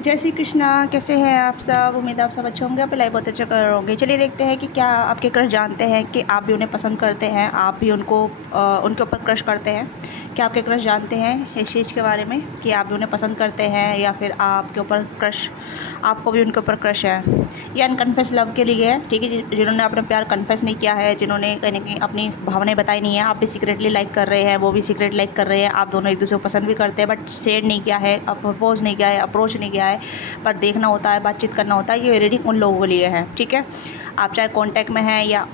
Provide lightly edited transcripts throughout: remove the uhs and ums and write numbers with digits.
जय श्री कृष्णा। कैसे हैं आप सब? उम्मीद है आप सब अच्छे होंगे, आप लाइफ बहुत अच्छा कर होंगे। चलिए देखते हैं कि क्या आपके क्रश जानते हैं कि आप भी उन्हें पसंद करते हैं, आप भी उनको उनके ऊपर क्रश करते हैं। क्या आपके क्रश जानते हैं इस चीज़ के बारे में कि आप भी उन्हें पसंद करते हैं या फिर आपके ऊपर क्रश, आपको भी उनके ऊपर क्रश है। ये अनकन्फेस लव के लिए है, ठीक है। जिन्होंने अपना प्यार कन्फेस नहीं किया है, जिन्होंने कहीं ना कहीं अपनी भावनाएं बताई नहीं है, आप भी सीक्रेटली लाइक कर रहे हैं, वो भी सीक्रेट लाइक कर रहे हैं, आप दोनों एक दूसरे को पसंद भी करते हैं बट शेयर नहीं किया है, प्रपोज नहीं किया है, अप्रोच नहीं किया है, पर देखना होता है, बातचीत करना होता है। ये रीडिंग उन लोगों के लिए है, ठीक है। आप चाहे कांटेक्ट में हैं या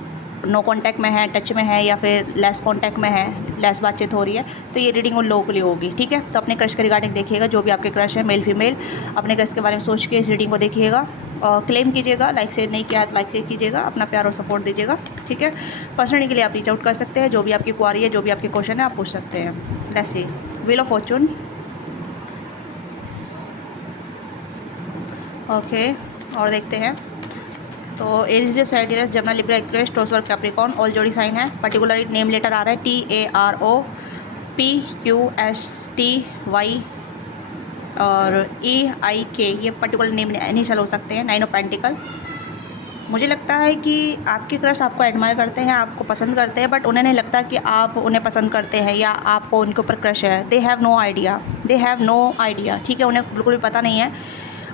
नो कांटेक्ट में है, टच में है या फिर लेस कांटेक्ट में है, लेस बातचीत हो रही है, तो ये रीडिंग उन लोगों के लिए होगी, ठीक है। तो अपने क्रश के रिगार्डिंग देखिएगा, जो भी आपके क्रश है मेल फीमेल, अपने क्रश के बारे में सोच के इस रीडिंग को देखिएगा और क्लेम कीजिएगा। लाइक शेयर नहीं किया है तो लाइक शेयर कीजिएगा, अपना प्यार और सपोर्ट दीजिएगा, ठीक है। पर्सनली के लिए आप रीच आउट कर सकते हैं, जो भी आपकी क्वारी है, जो भी आपके क्वेश्चन है आप पूछ सकते हैं। Let's see wheel of fortune. Okay, और देखते हैं। तो एरिस साइडियस जमना लिब्रा एक्वेरियस टॉरस वर्क कैप्रिकॉर्न ऑल जोड़ी साइन है। पर्टिकुलर नेम लेटर आ रहा है TAROPQSTY और EIK, ये पर्टिकुलर नेम इनिशियल हो सकते हैं। 9 ऑफ पेंटिकल। मुझे लगता है कि आपके क्रश आपको एडमायर करते हैं, आपको पसंद करते हैं, बट उन्हें नहीं लगता कि आप उन्हें पसंद करते हैं या आपको उनके ऊपर क्रश है। दे हैव नो आइडिया, ठीक है। उन्हें बिल्कुल भी पता नहीं है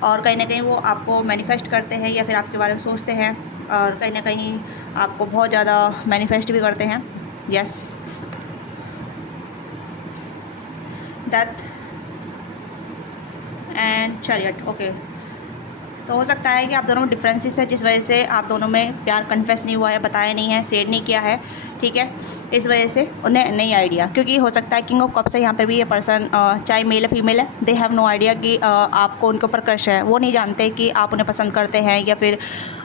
और कहीं ना कहीं वो आपको मैनिफेस्ट करते हैं या फिर आपके बारे में सोचते हैं और कहीं ना कहीं आपको बहुत ज़्यादा मैनिफेस्ट भी करते हैं। Yes, death and chariot. Okay, तो हो सकता है कि आप दोनों में डिफरेंसेस है, जिस वजह से आप दोनों में प्यार कन्फेस नहीं हुआ है, बताया नहीं है, शेयर नहीं किया है, ठीक है। इस वजह से उन्हें नहीं आइडिया, क्योंकि हो सकता है किंग ऑफ कप्स है यहाँ पे भी ये पर्सन, चाहे मेल है फीमेल है, दे हैव नो आइडिया कि आपको उनके ऊपर क्रश है। वो नहीं जानते कि आप उन्हें पसंद करते हैं या फिर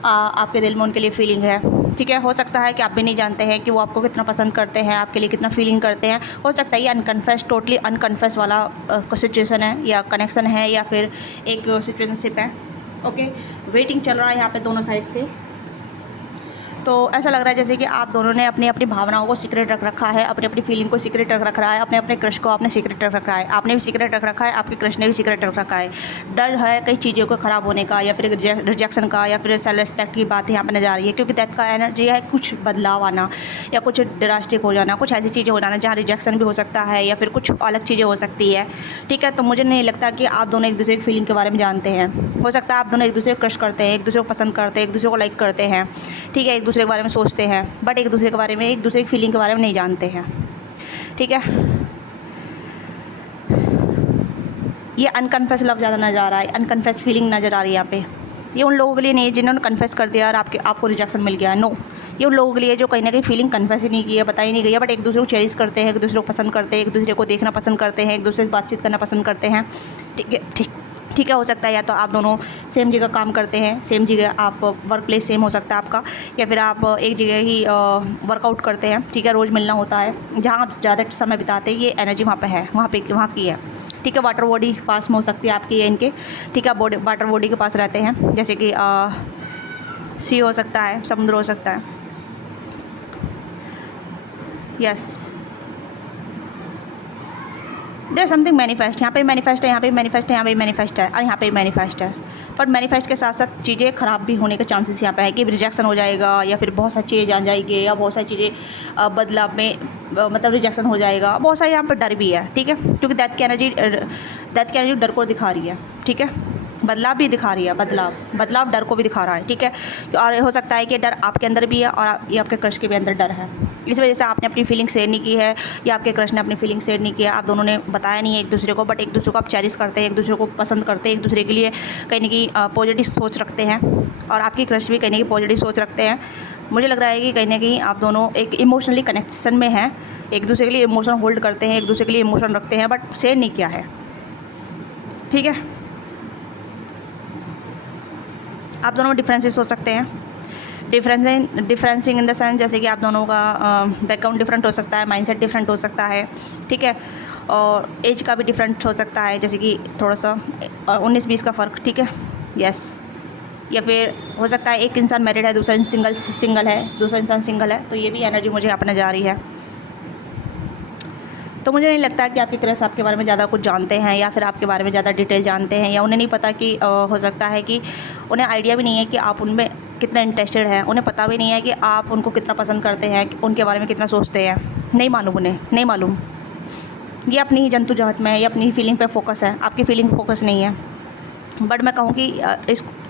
आपके दिल में उनके लिए फीलिंग है, ठीक है। हो सकता है कि आप भी नहीं जानते हैं कि वो आपको कितना पसंद करते हैं, आपके लिए कितना फीलिंग करते हैं। हो सकता है ये अनकन्फेस, टोटली अनकन्फेस वाला सिचुएशन है या कनेक्शन है या फिर एक सिचुएशनशिप है। ओके, वेटिंग चल रहा है यहाँ पे दोनों साइड से। तो ऐसा लग रहा है जैसे कि आप दोनों ने अपनी अपनी भावनाओं को सीक्रेट रख रखा है, अपनी अपनी फीलिंग को सीक्रेट रख रहा है, अपने अपने क्रश को आपने सीक्रेट रख रखा है, आपने भी सीक्रेट रख रखा है, आपके क्रश ने भी सीक्रेट रख रखा है। डर है कई चीज़ों को ख़राब होने का या फिर रिजेक्शन का या फिर सेल्फ रिस्पेक्ट की बात यहाँ पर नजर आ रही है, क्योंकि डेथ का एनर्जी है कुछ बदलाव आना या कुछ ड्रास्टिक हो जाना, कुछ ऐसी चीज़ें हो जाना जहाँ रिजेक्शन भी हो सकता है या फिर कुछ अलग चीज़ें हो सकती है, ठीक है। तो मुझे नहीं लगता कि आप दोनों एक दूसरे की फीलिंग के बारे में जानते हैं। हो सकता है आप दोनों एक दूसरे को क्रश करते हैं, एक दूसरे को पसंद करते हैं, एक दूसरे को लाइक करते हैं, ठीक है, एक दूसरे के बारे में सोचते हैं, बट एक दूसरे के बारे में, एक दूसरे की फीलिंग के बारे में नहीं जानते हैं, ठीक है। ये अनकन्फेस लव ज़्यादा नज़र आ रहा है, अनकन्फेस फीलिंग नज़र आ रही है यहाँ पे। ये उन लोगों के लिए नहीं है जिन्होंने कन्फेस कर दिया और आपको रिजेक्शन मिल गया, नो। ये उन लोगों के लिए जो कहीं ना कहीं फीलिंग कन्फेस ही नहीं की है, बताई नहीं गई है, बट एक दूसरे को चेरिश करते हैं, एक दूसरे को पसंद करते हैं, एक दूसरे को देखना पसंद करते हैं, एक दूसरे से बातचीत करना पसंद करते हैं, ठीक है, ठीक है। हो सकता है या तो आप दोनों सेम जगह काम करते हैं, सेम जगह आप वर्क प्लेस सेम हो सकता है आपका, या फिर आप एक जगह ही वर्कआउट करते हैं, ठीक है, रोज़ मिलना होता है, जहाँ आप ज़्यादा समय बिताते हैं, ये एनर्जी वहाँ पे है, वहाँ की है, ठीक है। वाटर बॉडी पास में हो सकती है आपकी या इनके, ठीक है। वाटर बॉडी के पास रहते हैं, जैसे कि सी हो सकता है, समुद्र हो सकता है। यस, देयर समथिंग मैनिफेस्ट, यहाँ पे मैनिफेस्ट है, यहाँ पे मैनिफेस्ट है, यहाँ पे मैनिफेस्ट है और यहाँ पे मैनिफेस्ट है। पर मैनिफेस्ट के साथ साथ चीज़ें ख़राब भी होने के चांसेस यहाँ पे है कि रिजेक्शन हो जाएगा या फिर बहुत सारी चीज़ें जान जाएगी या बहुत सारी चीज़ें बदलाव में मतलब रिजेक्शन हो जाएगा। बहुत सारे यहाँ पर डर भी है, ठीक है, क्योंकि डेथ की एनर्जी डर को दिखा रही है, ठीक है। बदलाव भी दिखा रही है, बदलाव डर को भी दिखा रहा है, ठीक है। और हो सकता है कि डर आपके अंदर भी है और ये आपके क्रश के भी अंदर डर है, इस वजह से आपने अपनी फीलिंग शेयर नहीं की है या आपके क्रश ने अपनी फीलिंग शेयर नहीं किया, आप दोनों ने बताया नहीं है एक दूसरे को, बट एक दूसरे को आप चेरिश करते हैं, एक दूसरे को पसंद करते हैं, एक दूसरे के लिए कहीं ना कहीं पॉजिटिव सोच रखते हैं और आपकी क्रश भी कहीं ना कहीं पॉजिटिव सोच रखते हैं। मुझे लग रहा है कि कहीं ना कहीं आप दोनों एक इमोशनली कनेक्शन में हैं, एक दूसरे के लिए इमोशन होल्ड करते हैं, एक दूसरे के लिए इमोशन रखते हैं, बट शेयर नहीं किया है, ठीक है। आप दोनों में डिफरेंसेस हो सकते हैं, डिफरेंसिंग इन द सेंस जैसे कि आप दोनों का बैकग्राउंड डिफरेंट हो सकता है, माइंडसेट डिफरेंट हो सकता है, ठीक है, और एज का भी डिफरेंट हो सकता है, जैसे कि थोड़ा सा 19-20 का फ़र्क, ठीक है। यस, या फिर हो सकता है एक इंसान मैरिड है, दूसरा सिंगल है, दूसरा इंसान सिंगल है, तो ये भी एनर्जी मुझे यहाँ पर नजर आ रही है। तो मुझे नहीं लगता कि आपके क्रश आपके बारे में ज़्यादा कुछ जानते हैं या फिर आपके बारे में ज़्यादा डिटेल जानते हैं, या उन्हें नहीं पता कि हो सकता है कि उन्हें आइडिया भी नहीं है कि आप उनमें कितना इंटरेस्टेड हैं, उन्हें पता भी नहीं है कि आप उनको कितना पसंद करते हैं, उनके बारे में कितना सोचते हैं। नहीं मालूम, उन्हें नहीं मालूम। ये अपनी ही जंतु जात में है, ये अपनी ही फीलिंग पे फोकस है, आपकी फीलिंग पे फोकस नहीं है। बट मैं कहूँ कि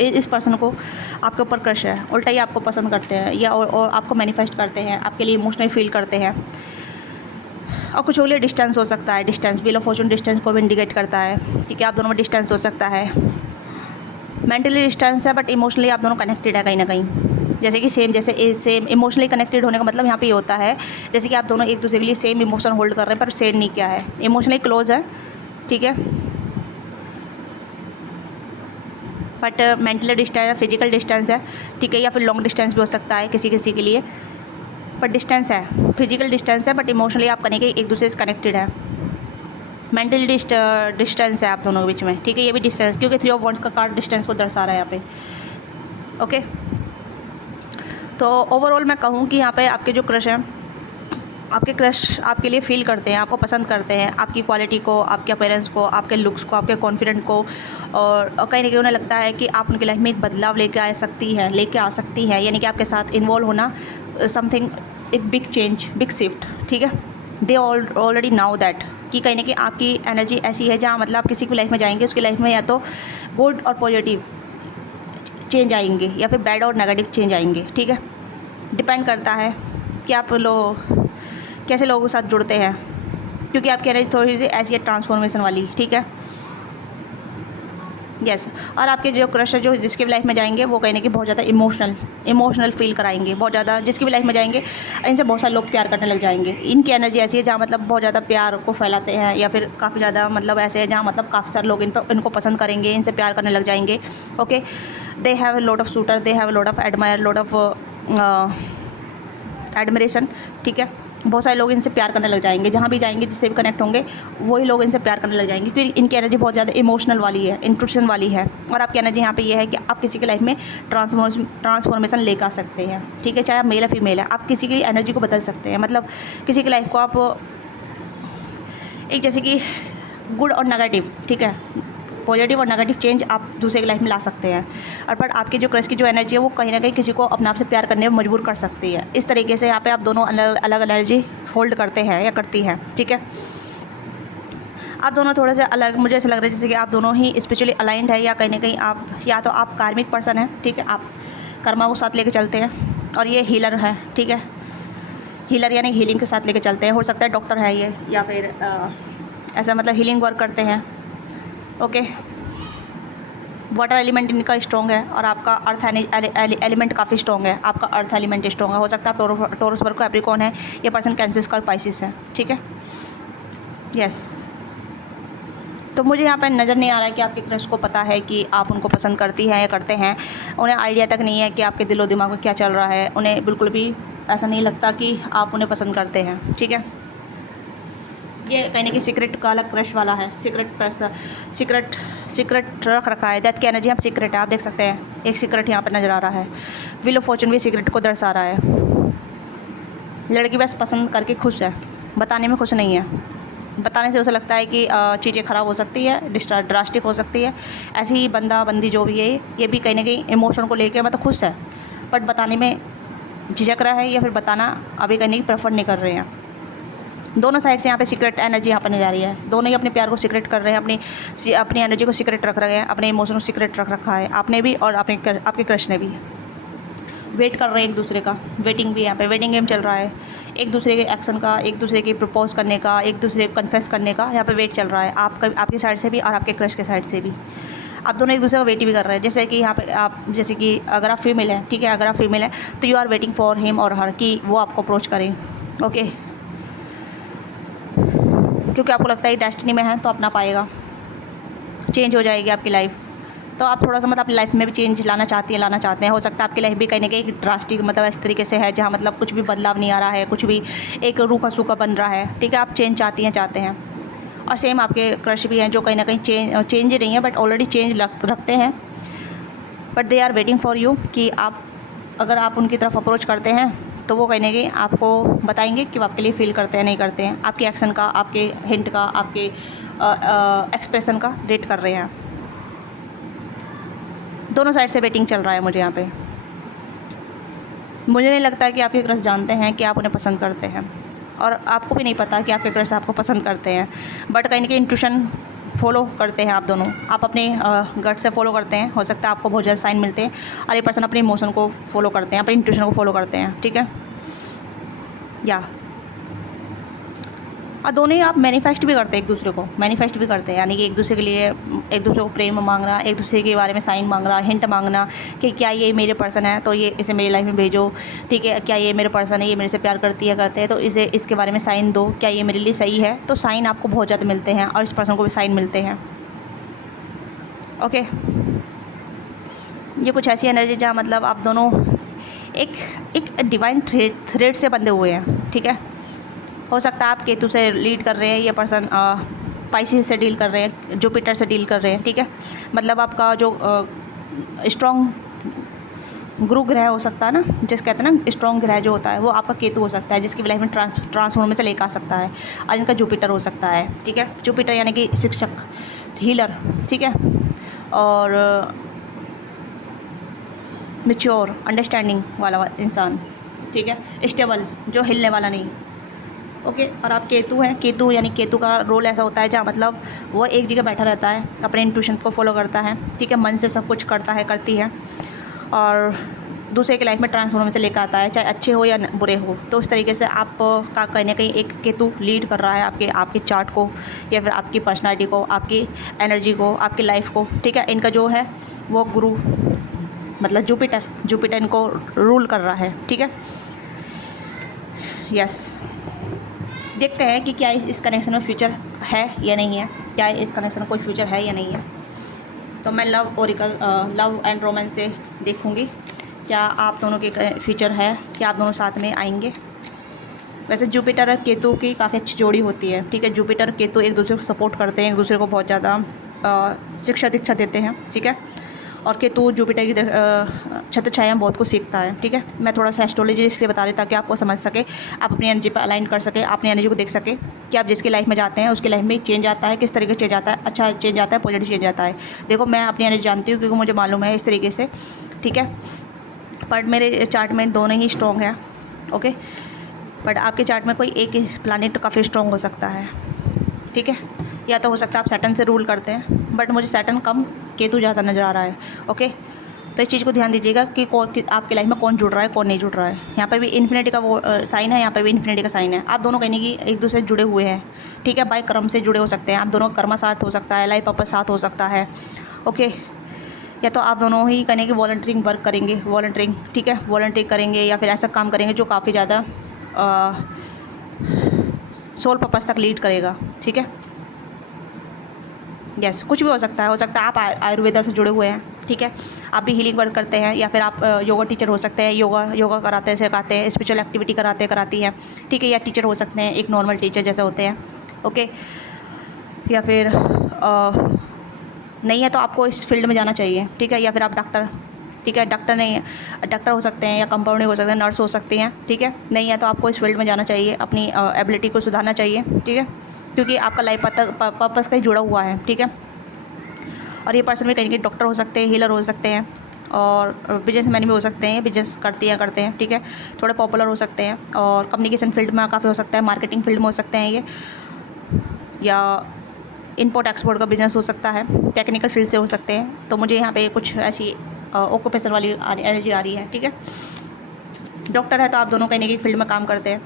इस पर्सन को आपके ऊपर क्रश है, उल्टा ही आपको पसंद करते हैं या और आपको मैनिफेस्ट करते हैं, आपके लिए इमोशनली फील करते हैं। और कुछ और लिए डिस्टेंस हो सकता है, distance, wheel of Fortune distance को भी इंडिकेट करता है, ठीक है। आप दोनों में डिस्टेंस हो सकता है, मेंटली डिस्टेंस है बट इमोशनली आप दोनों कनेक्टेड है कहीं ना कहीं। जैसे कि सेम इमोशनली कनेक्टेड होने का मतलब यहाँ पे ये होता है जैसे कि आप दोनों एक दूसरे के लिए सेम इमोशन होल्ड कर रहे हैं पर शेयर नहीं किया है, इमोशनली क्लोज है, ठीक है, बट मेंटली डिस्टेंस है, फिजिकल डिस्टेंस है, ठीक है, या फिर लॉन्ग डिस्टेंस भी हो सकता है किसी किसी के लिए, पर डिस्टेंस है, फिजिकल डिस्टेंस है बट इमोशनली आप कहीं एक दूसरे से कनेक्टेड है। मेंटली डिस्टेंस है आप दोनों के बीच में, ठीक है, ये भी डिस्टेंस, क्योंकि 3 ऑफ वंड्स का कार्ड डिस्टेंस को दर्शा रहा है यहाँ पे। ओके, तो ओवरऑल मैं कहूँ कि यहाँ पे आपके जो क्रश हैं, आपके क्रश आपके लिए फील करते हैं, आपको पसंद करते हैं, आपकी क्वालिटी को, आपके अपीयरेंस को, आपके लुक्स को, आपके कॉन्फिडेंट को, और कहीं ना कहीं उन्हें लगता है कि आप उनकी लाइफ में एक बदलाव लेके आ सकती है, यानी कि आपके साथ इन्वॉल्व होना समथिंग, एक बिग चेंज, बिग शिफ्ट, ठीक है। दे ऑलरेडी नाउ दैट कि कहीं ना कहीं आपकी एनर्जी ऐसी है जहाँ मतलब आप किसी की लाइफ में जाएंगे, उसकी लाइफ में या तो गुड और पॉजिटिव चेंज आएंगे या फिर बैड और नेगेटिव चेंज आएंगे, ठीक है। डिपेंड करता है कि आप कैसे लोगों के साथ जुड़ते हैं, क्योंकि आपकी एनर्जी थोड़ी सी ऐसी है ट्रांसफॉर्मेशन वाली, ठीक है, यस। और आपके जो क्रश है, जो जिसकी भी लाइफ में जाएंगे वो कहीं ना कहीं बहुत ज़्यादा इमोशनल फील कराएंगे, बहुत ज़्यादा, जिसकी भी लाइफ में जाएंगे इनसे बहुत सारे लोग प्यार करने लग जाएंगे। इनकी एनर्जी ऐसी है जहाँ मतलब बहुत ज़्यादा प्यार को फैलाते हैं, या फिर काफ़ी ज़्यादा मतलब ऐसे है जहाँ मतलब काफ़ी सारे लोग इनको पसंद करेंगे, इनसे प्यार करने लग जाएंगे। Okay, they have a lot of shooter, they have a lot of admire, lot of admiration, ठीक है। बहुत सारे लोग इनसे प्यार करने लग जाएंगे, जहाँ भी जाएंगे जिससे भी कनेक्ट होंगे वही लोग इनसे प्यार करने लग जाएंगे, क्योंकि इनकी एनर्जी बहुत ज़्यादा इमोशनल वाली है, इंट्रूशन वाली है। और आपकी एनर्जी यहाँ पे ये है कि आप किसी की लाइफ में ट्रांसफॉर्मेशन लेकर आ सकते हैं, ठीक है, चाहे आप मेल या फीमेल है, आप किसी की एनर्जी को बदल सकते हैं, मतलब किसी की लाइफ को आप एक जैसे कि गुड और नेगेटिव, ठीक है, पॉजिटिव और नेगेटिव चेंज आप दूसरे की लाइफ में ला सकते हैं। और पर आपके जो क्रश की जो एनर्जी है वो कहीं ना कहीं किसी को अपने आप से प्यार करने में मजबूर कर सकती है। इस तरीके से यहाँ पे आप दोनों अलग अलग एनर्जी होल्ड करते हैं या करती हैं, ठीक है। आप दोनों थोड़े से अलग, मुझे ऐसा लग रहा है जैसे कि आप दोनों ही स्पिरिचुअली अलाइंड है, या कहीं ना कहीं आप या तो आप कार्मिक पर्सन हैं, ठीक है, आप कर्मा को साथ लेके चलते हैं, और ये हीलर है, ठीक है, हीलर यानी हीलिंग के साथ लेके चलते हैं। हो सकता है डॉक्टर है ये, या फिर ऐसा मतलब हीलिंग वर्क करते हैं। ओके, वाटर एलिमेंट इनका स्ट्रॉन्ग है और आपका अर्थ एलिमेंट काफ़ी स्ट्रॉन्ग है, आपका अर्थ एलिमेंट स्ट्रॉन्ग है। हो सकता है आप टोरस वर्क कैप्रिकॉर्न है, ये पर्सन कैंसर और पाइसिस है, ठीक है, यस। तो मुझे यहाँ पर नज़र नहीं आ रहा है कि आपके क्रश को पता है कि आप उनको पसंद करती हैं या करते हैं, उन्हें आइडिया तक नहीं है कि आपके दिलो दिमाग में क्या चल रहा है, उन्हें बिल्कुल भी ऐसा नहीं लगता कि आप उन्हें पसंद करते हैं, ठीक है। ये कहीं ना कहीं सीक्रेट काला क्रश वाला है, सीक्रेट रख रखा है, डेथ की एनर्जी यहाँ सीक्रेट है, आप देख सकते हैं, एक सीक्रेट यहाँ पर नज़र आ रहा है। व्हील ऑफ फॉर्चून भी सीक्रेट को दर्शा रहा है। लड़की बस पसंद करके खुश है, बताने में खुश नहीं है, बताने से उसे लगता है कि चीज़ें ख़राब हो सकती है, ड्रास्टिक हो सकती है। ऐसे ही बंदा बंदी जो भी है, ये भी कहीं ना कहीं इमोशन को लेकर मतलब खुश है, बट बताने में झिझक रहा है, या फिर बताना अभी कहीं प्रेफर नहीं कर रहे हैं। दोनों साइड से यहाँ पे सीक्रेट एनर्जी यहाँ पर नजर आ रही है, दोनों ही अपने प्यार को सीक्रेट कर रहे हैं, अपनी एनर्जी को सीक्रेट रख रहे हैं, अपने इमोशन को सीक्रेट रख रखा है, आपने भी और आपके क्रश ने भी। वेट कर रहे हैं एक दूसरे का, वेटिंग भी यहाँ पे, वेटिंग गेम चल रहा है, एक दूसरे के एक्शन का, एक दूसरे के प्रपोज करने का, एक दूसरे को कन्फेस करने का यहाँ पे वेट चल रहा है, आपकी साइड से भी और आपके क्रश के साइड से भी। आप दोनों एक दूसरे को वेट भी कर रहे हैं, जैसे कि यहाँ पे आप, जैसे कि अगर आप फीमेल हैं, ठीक है, अगर आप फीमेल हैं तो you are waiting for him और हर कि वो आपको अप्रोच करें, ओके, क्योंकि आपको लगता है डेस्टिनी में है तो अपना पाएगा, चेंज हो जाएगी आपकी लाइफ। तो आप थोड़ा सा मतलब अपनी लाइफ में भी चेंज लाना चाहते हैं। हो सकता है आपकी लाइफ भी कहीं ना कहीं ड्रास्टिक मतलब इस तरीके से है जहाँ मतलब कुछ भी बदलाव नहीं आ रहा है, कुछ भी एक रूखा सूखा बन रहा है, ठीक है, आप चेंज चाहते हैं। और सेम आपके क्रश भी हैं जो कहीं ना कहीं चेंज ही नहीं है, बट ऑलरेडी चेंज रखते हैं, but they are waiting for you कि आप अगर आप उनकी तरफ अप्रोच करते हैं तो वो कहीं ना कहीं आपको बताएंगे कि वो आपके लिए फील करते हैं नहीं करते हैं, आपके एक्शन का, आपके हिंट का, आपके एक्सप्रेशन का वेट कर रहे हैं। दोनों साइड से वेटिंग चल रहा है मुझे यहाँ पे। मुझे नहीं लगता कि आपके क्रश जानते हैं कि आप उन्हें पसंद करते हैं, और आपको भी नहीं पता कि आपके क्रश आपको पसंद करते हैं, बट कहीं ना कहीं इंट्यूशन फॉलो करते हैं आप दोनों। आप अपने गट से फॉलो करते हैं, हो सकता है आपको बहुत ज़्यादा साइन मिलते हैं, और ये पर्सन अपने इमोशन को फॉलो करते हैं, अपने इंट्यूशन को फॉलो करते हैं, ठीक है। या और दोनों ही आप मैनिफेस्ट भी करते हैं, एक दूसरे को मैनिफेस्ट भी करते हैं, यानी कि एक दूसरे के लिए, एक दूसरे को प्रेम मांगना, एक दूसरे के बारे में साइन मांगना, हिंट मांगना कि क्या ये मेरे पर्सन है तो ये इसे मेरी लाइफ में भेजो, ठीक है, क्या ये मेरे पर्सन है, ये मेरे से प्यार करती है करते हैं तो इसे इसके बारे में साइन दो, क्या ये मेरे लिए सही है। तो साइन आपको बहुत ज़्यादा मिलते हैं और इस पर्सन को भी साइन मिलते हैं। ओके, ये कुछ ऐसी एनर्जी जहाँ मतलब आप दोनों एक डिवाइन थ्रेड से बंधे हुए हैं, ठीक है। हो सकता है आप केतु से लीड कर रहे हैं, ये पर्सन स्पाइसिस से डील कर रहे हैं, जुपिटर से डील कर रहे हैं, ठीक है। मतलब आपका जो स्ट्रॉन्ग गुरु ग्रह हो सकता है ना, जिस कहते हैं ना स्ट्रॉन्ग ग्रह जो होता है, वो आपका केतु हो सकता है, जिसकी लाइफ में ट्रांसफॉर्म में से लेकर आ सकता है। और इनका जुपिटर हो सकता है, ठीक है। जुपिटर यानी कि शिक्षक, हीलर, ठीक है, और मैच्योर अंडरस्टैंडिंग वाला इंसान, ठीक है, स्टेबल, जो हिलने वाला नहीं। ओके, और आप केतु हैं। केतु यानी केतु का रोल ऐसा होता है जहाँ मतलब वो एक जगह बैठा रहता है, अपने इंट्यूशन को फॉलो करता है, ठीक है, मन से सब कुछ करता है, करती है, और दूसरे की लाइफ में ट्रांसफॉर्मेशन से लेकर आता है, चाहे अच्छे हो या बुरे हो। तो उस तरीके से आप का कहीं ना कहीं एक केतु लीड कर रहा है आपके चार्ट को, या फिर आपकी पर्सनैलिटी को, आपकी एनर्जी को, आपकी लाइफ को, ठीक है। इनका जो है वो गुरु मतलब जुपिटर इनको रूल कर रहा है, ठीक है। यस, देखते हैं कि क्या इस कनेक्शन में फ्यूचर है या नहीं है, क्या इस कनेक्शन में कोई फ्यूचर है या नहीं है। तो मैं लव एंड रोमांस से देखूंगी क्या आप दोनों के फ्यूचर है, क्या आप दोनों साथ में आएंगे। वैसे जुपिटर और केतु की काफ़ी अच्छी जोड़ी होती है, ठीक है। जुपिटर केतु एक दूसरे को सपोर्ट करते हैं, एक दूसरे को बहुत ज़्यादा शिक्षा दीक्षा देते हैं, ठीक है। और केतु जुपिटर की छत्र छाया बहुत कुछ सीखता है, ठीक है। मैं थोड़ा सा एस्ट्रोलॉजी इसलिए बता रही ताकि आपको समझ सके, आप अपनी एनर्जी पर अलाइन कर सके, अपनी एनर्जी को देख सके कि आप जिसकी लाइफ में जाते हैं उसकी लाइफ में चेंज आता है, किस तरीके से चेंज आता है, अच्छा चेंज आता है, पॉजिटिव चेंज आता है। देखो, मैं अपनी एनर्जी जानती हूँ क्योंकि मुझे मालूम है इस तरीके से, ठीक है। बट मेरे चार्ट में दोनों ही स्ट्रॉन्ग है, ओके। बट आपके चार्ट में कोई एक प्लानिट काफ़ी स्ट्रॉन्ग हो सकता है, ठीक है। या तो हो सकता है आप सैटर्न से रूल करते हैं, बट मुझे सैटर्न कम केतु ज़्यादा नज़र आ रहा है, ओके। तो इस चीज़ को ध्यान दीजिएगा कि आपकी लाइफ में कौन जुड़ रहा है, कौन नहीं जुड़ रहा है। यहाँ पे भी इन्फिनिटी का वो साइन है, यहाँ पे भी इन्फिनिटी का साइन है। आप दोनों कहीं की एक दूसरे से जुड़े हुए हैं, ठीक है, बाय कर्म से जुड़े हो सकते हैं। आप दोनों कर्मा साथ हो सकता है, लाइफ पर्पस साथ हो सकता है, ओके। या तो आप दोनों ही कहीं की वॉलंटियरिंग वर्क करेंगे, वॉलंटियरिंग, ठीक है, वॉलंटियरिंग करेंगे, या फिर ऐसा काम करेंगे जो काफ़ी ज़्यादा सोल पर्पस तक लीड करेगा, ठीक है। यस, कुछ भी हो सकता है आप आयुर्वेदा से जुड़े हुए हैं, ठीक है, आप भी हीलिंग वर्क करते हैं, या फिर आप योगा टीचर हो सकते हैं, योगा कराते हैं, सिखाते हैं, स्पिरिचुअल एक्टिविटी कराती हैं, ठीक है, या टीचर हो सकते हैं, एक नॉर्मल टीचर जैसे होते हैं, ओके। या फिर नहीं है तो आपको इस फील्ड में जाना चाहिए, ठीक है। या फिर आप डॉक्टर, ठीक है, डॉक्टर हो सकते हैं, या कंपाउंडर हो सकते हैं, नर्स हो सकती हैं, ठीक है। नहीं है तो आपको इस फील्ड में जाना चाहिए, अपनी एबिलिटी को सुधारना चाहिए, ठीक है, क्योंकि आपका लाइफ पर्पस का ही जुड़ा हुआ है, ठीक है। और ये पर्सन भी कहीं डॉक्टर हो सकते हैं, हीलर हो सकते हैं, और बिजनेसमैन भी हो सकते हैं, बिजनेस करते हैं, ठीक है, थोड़े पॉपुलर हो सकते हैं, और कम्युनिकेशन फील्ड में काफ़ी हो सकता है, मार्केटिंग फील्ड में हो सकते हैं ये, या इंपोर्ट एक्सपोर्ट का बिज़नेस हो सकता है, टेक्निकल फील्ड से हो सकते हैं। तो मुझे यहाँ पे कुछ ऐसी ऑक्यूपेशन वाली एनर्जी आ रही है, ठीक है। डॉक्टर है तो आप दोनों कहीं ना कहीं फील्ड में काम करते हैं,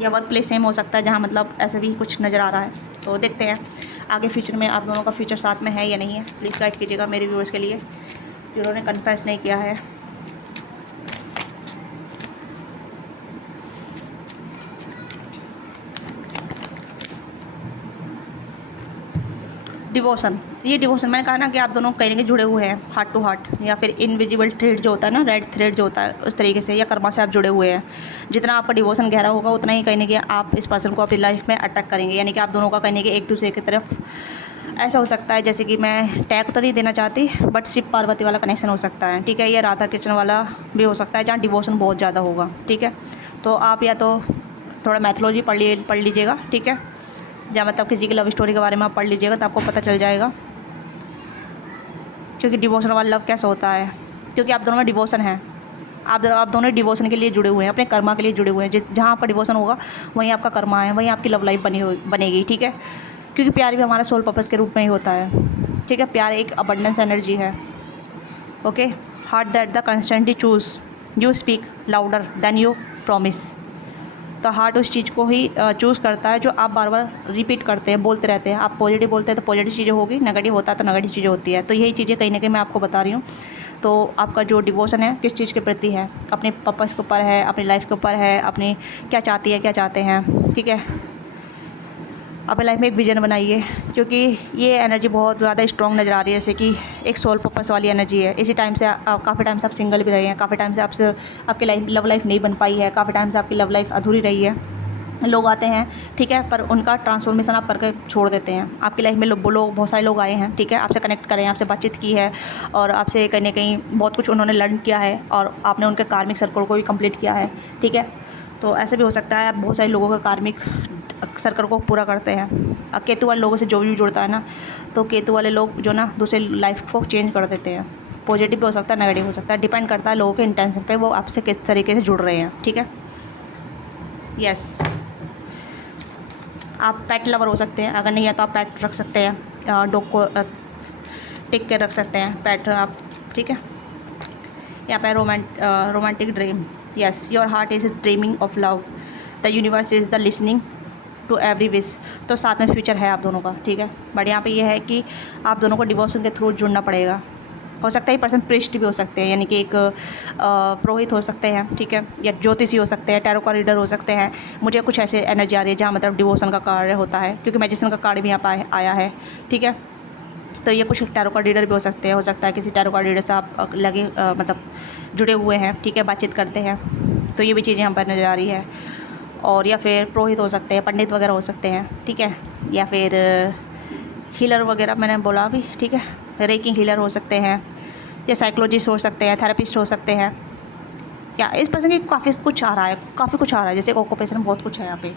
या वर्क प्लेस सेम हो सकता है जहाँ मतलब ऐसे भी कुछ नज़र आ रहा है। तो देखते हैं आगे फ्यूचर में आप दोनों का फ्यूचर साथ में है या नहीं है। प्लीज़ गाइड कीजिएगा मेरे व्यूअर्स के लिए जिन्होंने कन्फेस नहीं किया है। डिवोशन, ये डिवोशन मैंने कहा ना कि आप दोनों कहीं ना कहीं जुड़े हुए हैं, हार्ट टू हार्ट, या फिर इनविजिबल थ्रेड जो होता है ना, रेड थ्रेड जो होता है, उस तरीके से, या कर्मा से आप जुड़े हुए हैं। जितना आपका डिवोशन गहरा होगा उतना ही कहीं ना कहीं आप इस पर्सन को अपनी लाइफ में अटैक करेंगे, यानी कि आप दोनों का कहीं ना कहीं एक दूसरे की तरफ ऐसा हो सकता है, जैसे कि मैं टैग तो नहीं देना चाहती, बट शिव पार्वती वाला कनेक्शन हो सकता है, ठीक है। ये राधा कृष्ण वाला भी हो सकता है जहाँ डिवोशन बहुत ज़्यादा होगा, ठीक है। तो आप या तो थोड़ा मैथोलॉजी पढ़ लीजिएगा, ठीक है, या मतलब किसी की लव स्टोरी के बारे में आप पढ़ लीजिएगा तो आपको पता चल जाएगा क्योंकि डिवोशनल वाला लव कैसा होता है, क्योंकि आप दोनों में डिवोशन है। आप दोनों डिवोशन के लिए जुड़े हुए हैं, अपने कर्मा के लिए जुड़े हुए हैं। जहाँ आपका डिवोशन होगा वहीं आपका कर्मा है, वहीं आपकी लव लाइफ बनेगी, ठीक है, क्योंकि प्यार भी हमारा सोल पर्पस के रूप में ही होता है, ठीक है। प्यार एक अबंडेंस एनर्जी है। Okay, heart that the constantly choose you speak louder than you promise. तो हार्ट उस चीज़ को ही चूज़ करता है जो आप बार बार रिपीट करते हैं, बोलते रहते हैं। आप पॉजिटिव बोलते हैं तो पॉजिटिव चीज़ें होगी, नेगेटिव होता है तो नेगेटिव चीज़ें होती है। तो यही चीज़ें कहीं ना कहीं मैं आपको बता रही हूँ। तो आपका जो डिवोशन है किस चीज़ के प्रति है, अपने पर्पस के ऊपर है, अपनी लाइफ के ऊपर है, अपनी क्या चाहती है, क्या चाहते हैं, ठीक है। अपनी लाइफ में एक विज़न बनाइए, क्योंकि ये एनर्जी बहुत ज़्यादा स्ट्रॉन्ग नज़र आ रही है, जैसे कि एक सोल पर्पस वाली एनर्जी है। इसी टाइम से काफ़ी टाइम से आप सिंगल भी रहे हैं, काफ़ी टाइम से आपकी लव लाइफ नहीं बन पाई है, काफ़ी टाइम से आपकी लव लाइफ अधूरी रही है। लोग आते हैं, ठीक है, पर उनका ट्रांसफॉर्मेशन आप करके छोड़ देते हैं। आपकी लाइफ में लोग बहुत सारे लोग आए हैं, ठीक है, आपसे कनेक्ट करें, आपसे बातचीत की है और आपसे कहीं ना कहीं बहुत कुछ उन्होंने लर्न किया है और आपने उनके कार्मिक सर्कल को भी कंप्लीट किया है, ठीक है। तो ऐसे भी हो सकता है आप बहुत सारे लोगों का कार्मिक सर्कल को पूरा करते हैं। अब केतु वाले लोगों से जो भी जुड़ता है ना, तो केतु वाले लोग जो ना दूसरे लाइफ को चेंज कर देते हैं। पॉजिटिव भी हो सकता है, नेगेटिव हो सकता है, डिपेंड करता है लोगों के इंटेंशन पे, वो आपसे किस तरीके से जुड़ रहे हैं, ठीक है। यस, आप पेट लवर हो सकते हैं, अगर नहीं है तो आप पेट रख सकते हैं, डॉग को टेक केयर रख सकते हैं, पेट आप, ठीक है। यहाँ पे romantic dream, yes, your heart is dreaming of love, the universe is the listening to every wish. तो साथ में फ्यूचर है आप दोनों का, ठीक है। बट यहाँ पे ये है कि आप दोनों को डिवोशन के थ्रू जुड़ना पड़ेगा। हो सकता है पर्सन प्रिस्ट भी हो सकते हैं, यानी कि एक पुरोहित हो सकते हैं, ठीक है, या ज्योतिषी हो सकते हैं, टैरो का रीडर हो सकते हैं। मुझे कुछ ऐसे एनर्जी आ रही है जहाँ मतलब डिवोशन का कार्य होता है, क्योंकि मैजिशियन का कार्य भी यहाँ पर आया है, ठीक है। तो ये कुछ टैरो का रीडर भी हो सकते हैं, हो सकता है किसी टैरो का रीडर से आप लगे मतलब जुड़े हुए हैं, ठीक है, बातचीत करते हैं। तो ये भी चीज़ें यहाँ पर नज़र आ रही है। और या फिर पुरोहित हो सकते हैं, पंडित वगैरह हो सकते हैं, ठीक है, या फिर हीलर वगैरह मैंने बोला अभी, ठीक है, रेकिंग हीलर हो सकते हैं, या साइकोलॉजिस्ट हो सकते हैं, थेरेपिस्ट हो सकते हैं। या इस पर्सन की काफ़ी कुछ आ रहा है, काफ़ी कुछ आ रहा है, जैसे ऑक्यूपेशन में बहुत कुछ है यहाँ पे,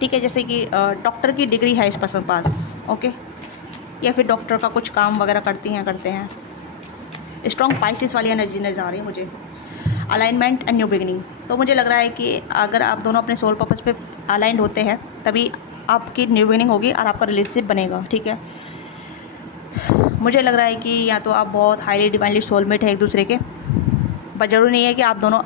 ठीक है, जैसे कि डॉक्टर की डिग्री है इस पर्सन के पास, ओके, या फिर डॉक्टर का कुछ काम वगैरह करते हैं। स्ट्रॉन्ग पाइसिस वाली एनर्जी नज़र आ रही है मुझे। अलाइनमेंट एंड न्यू बिगिनिंग, तो मुझे लग रहा है कि अगर आप दोनों अपने सोल पर्पस पे अलाइंड होते हैं तभी आपकी न्यू बिगिनिंग होगी और आपका रिलेशनशिप बनेगा, ठीक है। मुझे लग रहा है कि या तो आप बहुत हाईली डिवाइनली सोलमेट है एक दूसरे के, पर ज़रूरी नहीं है कि आप दोनों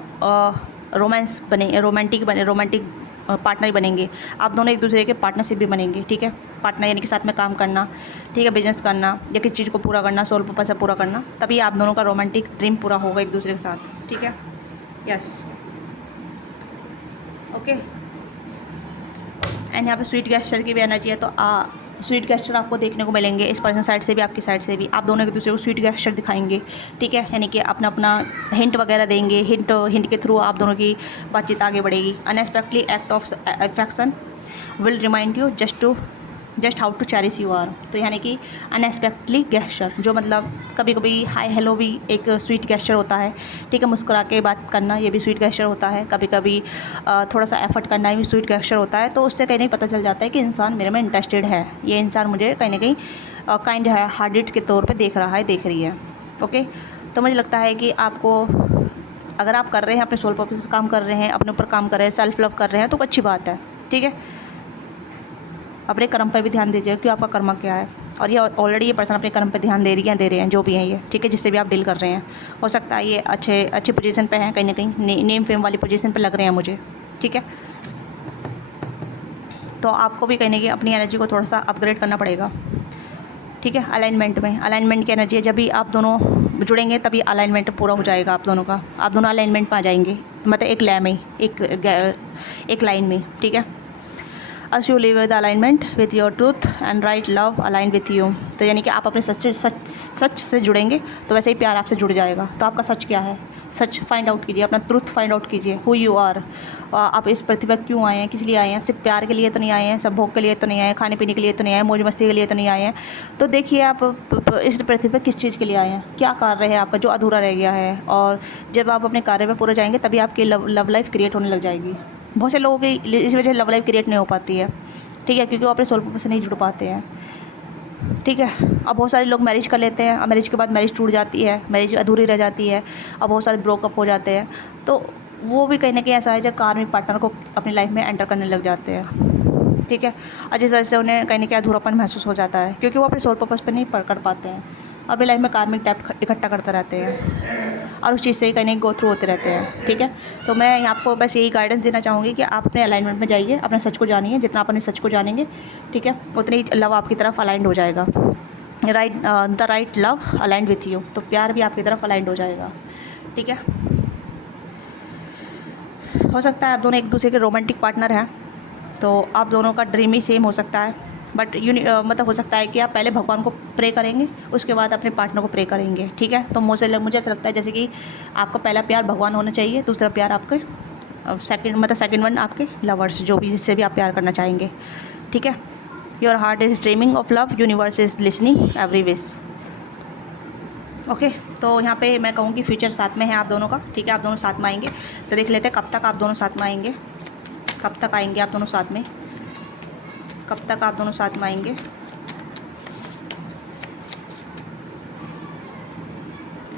रोमांटिक पार्टनर बनेंगे। आप दोनों एक दूसरे के पार्टनरशिप भी बनेंगे, ठीक है। पार्टनर यानी कि साथ में काम करना, ठीक है, बिजनेस करना या किसी चीज़ को पूरा करना, सोल पर्पस से पूरा करना, तभी आप दोनों का रोमांटिक ड्रीम पूरा होगा एक दूसरे के साथ, ठीक है। Yes, okay. एंड यहाँ पे स्वीट गेस्चर की भी एनर्जी है, तो स्वीट गेस्चर आपको देखने को मिलेंगे इस पर्सन साइड से भी, आपकी साइड से भी। आप दोनों एक दूसरे को स्वीट गेस्चर दिखाएंगे, ठीक है, यानी कि अपना अपना हिंट वगैरह देंगे। हिंट के थ्रू आप दोनों की बातचीत आगे बढ़ेगी। Unexpectedly act of affection will remind you just how to cherish you are. तो यानी कि अनएक्सपेक्टली गेस्चर, जो मतलब कभी कभी हाय हेलो भी एक स्वीट गेस्चर होता है, ठीक है, मुस्कुरा के बात करना ये भी स्वीट गेस्चर होता है। कभी कभी थोड़ा सा एफर्ट करना भी स्वीट गेस्चर होता है। तो उससे कहीं ना कहीं पता चल जाता है कि इंसान मेरे में इंटरेस्टेड है, ये इंसान मुझे कहीं ना कहीं काइंड हार्टेड के तौर पर देख रही है, ओके। तो मुझे लगता है कि आपको, अगर आप कर रहे हैं अपने सोल पर्पस पर काम कर रहे हैं, अपने ऊपर काम कर रहे हैं, सेल्फ लव कर रहे हैं, तो अच्छी बात है, ठीक है। अपने कर्म पर भी ध्यान दीजिए कि आपका कर्म क्या है। और ये ऑलरेडी ये पर्सन अपने कर्म पर ध्यान दे रहे हैं जो भी हैं ये, ठीक है, जिससे भी आप डील कर रहे हैं। हो सकता है ये अच्छी पोजीशन पे हैं, कहीं ना कहीं नेम फेम वाली पोजीशन पे लग रहे हैं मुझे, ठीक है। तो आपको भी कहीं ना कहीं अपनी एनर्जी को थोड़ा सा अपग्रेड करना पड़ेगा, ठीक है। अलाइनमेंट की एनर्जी है, जब भी आप दोनों जुड़ेंगे तभी अलाइनमेंट पूरा हो जाएगा आप दोनों का। आप दोनों अलाइनमेंट में आ जाएंगे, मतलब एक लय में, एक लाइन में, ठीक है। As you live with alignment with your truth and right love aligned with you, तो यानी कि आप अपने सच से जुड़ेंगे तो वैसे ही प्यार आपसे जुड़ जाएगा। तो आपका सच क्या है, सच फाइंड आउट कीजिए, अपना ट्रुथ फाइंड आउट कीजिए, हु यू आर। आप इस पृथ्वी पर क्यों आए हैं, किस लिए आए हैं? सिर्फ प्यार के लिए तो नहीं आए हैं, सब भोग के लिए तो नहीं आए हैं, खाने पीने के लिए तो नहीं आए हैं, मौज मस्ती के लिए तो नहीं आए हैं। तो देखिए आप इस पृथ्वी पर किस चीज़ के लिए आए हैं, क्या कार्य है आपका जो अधूरा रह गया है। और जब आप अपने कार्य पर पूरे जाएंगे तभी आपकी लव लाइफ क्रिएट होने लग जाएगी। बहुत से लोगों की इस वजह से लव लाइफ क्रिएट नहीं हो पाती है, ठीक है, क्योंकि वो अपने सोल पर्पस से नहीं जुड़ पाते हैं, ठीक है। अब बहुत सारे लोग मैरिज कर लेते हैं, अब मैरिज के बाद मैरिज टूट जाती है, मैरिज अधूरी रह जाती है, अब बहुत सारे ब्रोकअप हो जाते हैं। तो वो भी कहीं ना कहीं ऐसा है जब कार्मिक पार्टनर को अपनी लाइफ में एंटर करने लग जाते हैं, ठीक है। और जिस वजह से उन्हें कहीं ना कहीं अधूरापन महसूस हो जाता है, क्योंकि वो अपने सोल पर्पस पर नहीं कर पाते हैं, अपनी लाइफ में कार्मिक टैप इकट्ठा करते रहते हैं और उस चीज़ से कहीं ना कहीं गो थ्रू होते रहते हैं, ठीक है। तो मैं यहाँ आपको बस यही गाइडेंस देना चाहूँगी कि आप अपने अलाइनमेंट में जाइए, अपने सच को जानिए, जितना आप अपने सच को जानेंगे, ठीक है, उतनी लव आपकी तरफ अलाइंड हो जाएगा। The right love aligned with you, तो प्यार भी आपकी तरफ अलाइंड हो जाएगा, ठीक है। हो सकता है आप दोनों एक दूसरे के रोमांटिक पार्टनर हैं, तो आप दोनों का ड्रीम ही सेम हो सकता है, बट मतलब हो सकता है कि आप पहले भगवान को प्रे करेंगे, उसके बाद अपने पार्टनर को प्रे करेंगे, ठीक है। तो मुझे ऐसा लगता है जैसे कि आपका पहला प्यार भगवान होना चाहिए, दूसरा प्यार आपके सेकंड वन आपके लवर्स, जो भी जिससे भी आप प्यार करना चाहेंगे, ठीक है। Your heart is dreaming of love, universe is listening every wish, okay. तो यहाँ पे मैं कहूँगी फ्यूचर साथ में है आप दोनों का, ठीक है, आप दोनों साथ में आएंगे। तो देख लेते हैं कब तक आप दोनों साथ में आएंगे, कब तक आएंगे आप दोनों साथ में, कब तक आप दोनों साथ में आएंगे।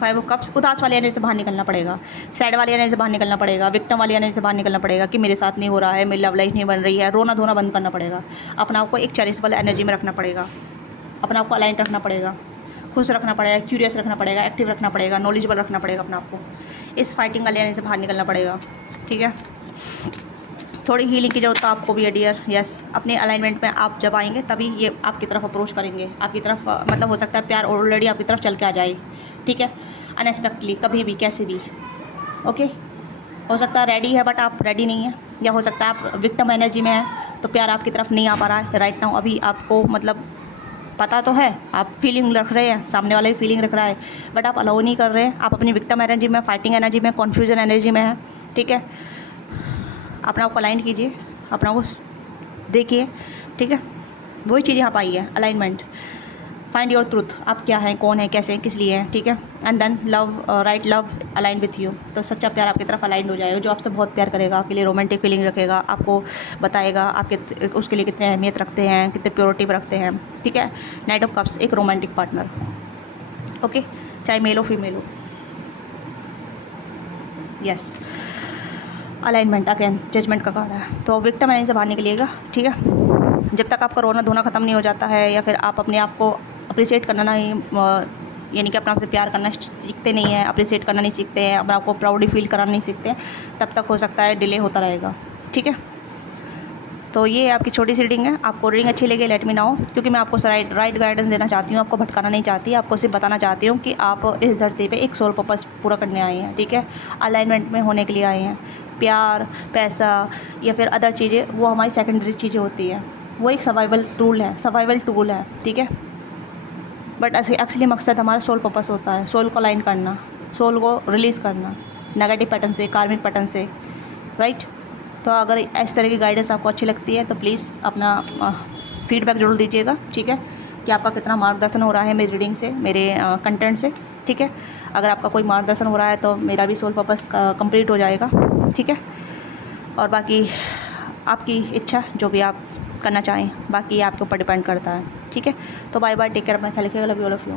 फाइव ऑफ कप्स, उदास वाले एनर्जी से बाहर निकलना पड़ेगा, सैड वाले एनर्जी से बाहर निकलना पड़ेगा, विक्टिम वाली एनर्जी से बाहर निकलना पड़ेगा कि मेरे साथ नहीं हो रहा है, मेरी लव लाइफ नहीं बन रही है, रोना धोना बंद करना पड़ेगा, अपना आपको एक चैरिटेबल एनर्जी में रखना पड़ेगा, अपना आपको अलाइन रखना पड़ेगा, खुश रखना पड़ेगा, क्यूरियस रखना पड़ेगा, एक्टिव रखना पड़ेगा, नॉलेजेबल रखना पड़ेगा अपना आपको, इस फाइटिंग वाले एनर्जी से बाहर निकलना पड़ेगा, ठीक है। थोड़ी हीलिंग की जरूरत तो आपको भी है डियर, यस। अपने अलाइनमेंट में आप जब आएंगे तभी ये आपकी तरफ अप्रोच करेंगे, आपकी तरफ मतलब हो सकता है प्यार ऑलरेडी आपकी तरफ चल के आ जाए, ठीक है, अनएक्सपेक्टली, कभी भी कैसे भी, ओके। हो सकता है रेडी है बट आप रेडी नहीं है, या हो सकता है आप विक्टिम एनर्जी में है तो प्यार आपकी तरफ नहीं आ पा रहा है राइट नाउ। अभी आपको मतलब पता तो है, आप फीलिंग रख रहे हैं, सामने वाला भी फीलिंग रख रहा है, बट आप अलाउ नहीं कर रहे हैं, आप अपनी विक्टिम एनर्जी में, फाइटिंग एनर्जी में, कन्फ्यूजन एनर्जी में है, ठीक है। अपना आपको अलाइन कीजिए, अपना को देखिए, ठीक है। वही चीज़ यहाँ पर आई है, अलाइनमेंट, फाइंड योर ट्रूथ, आप क्या हैं, कौन है, कैसे हैं, किस लिए हैं, ठीक है। And then love, right love align with you, तो सच्चा प्यार आपकी तरफ अलाइन हो जाएगा, जो आपसे बहुत प्यार करेगा, आपके लिए रोमांटिक फीलिंग रखेगा, आपको बताएगा आपके उसके लिए कितने अहमियत रखते हैं, कितने प्योरिटी में रखते हैं, ठीक है। नाइट ऑफ कप्स, एक रोमांटिक पार्टनर, ओके, चाहे मेल हो फीमेल हो, यस। अलाइनमेंट अगेन जजमेंट का कार्ड है, तो विक्टिम एनर्जी से बाहर निकलिएगा, ठीक है। जब तक आपका रोना धोना ख़त्म नहीं हो जाता है, या फिर आप अपने आप को अप्रिशिएट करना नहीं, यानी कि अपने आप से प्यार करना सीखते नहीं हैं, अप्रिशिएट करना नहीं सीखते हैं, अपने आप को प्राउडली फील कराना नहीं सीखते हैं, तब तक हो सकता है डिले होता रहेगा, ठीक है। तो ये आपकी छोटी सी रीडिंग है, आपको रीडिंग अच्छी लगी लेट मी नो, क्योंकि मैं आपको राइट गाइडेंस देना चाहती हूँ, आपको भटकाना नहीं चाहती, आपको सिर्फ बताना चाहती हूँ कि आप इस धरती पे एक सोल पर्पस पूरा करने आए हैं, ठीक है, अलाइनमेंट में होने के लिए आए हैं। प्यार, पैसा या फिर अदर चीज़ें वो हमारी सेकेंडरी चीज़ें होती हैं, वो एक सर्वाइवल टूल है, ठीक है। बट एक्चुअली मकसद हमारा सोल पर्पस होता है, सोल को अलाइन करना, सोल को रिलीज़ करना नेगेटिव पैटर्न से, कार्मिक पैटर्न से, राइट। तो अगर इस तरह की गाइडेंस आपको अच्छी लगती है तो प्लीज़ अपना फीडबैक जरूर दीजिएगा, ठीक है, कि आपका कितना मार्गदर्शन हो रहा है मेरी रीडिंग से, मेरे कंटेंट से, ठीक है। अगर आपका कोई मार्गदर्शन हो रहा है तो मेरा भी सोल पर्पस कंप्लीट हो जाएगा, ठीक है। और बाकी आपकी इच्छा जो भी आप करना चाहें, बाकी आपके ऊपर डिपेंड करता है, ठीक है। तो बाय बाय, टेक केयर, अपना ख्याल रखिएगा, love you all of you.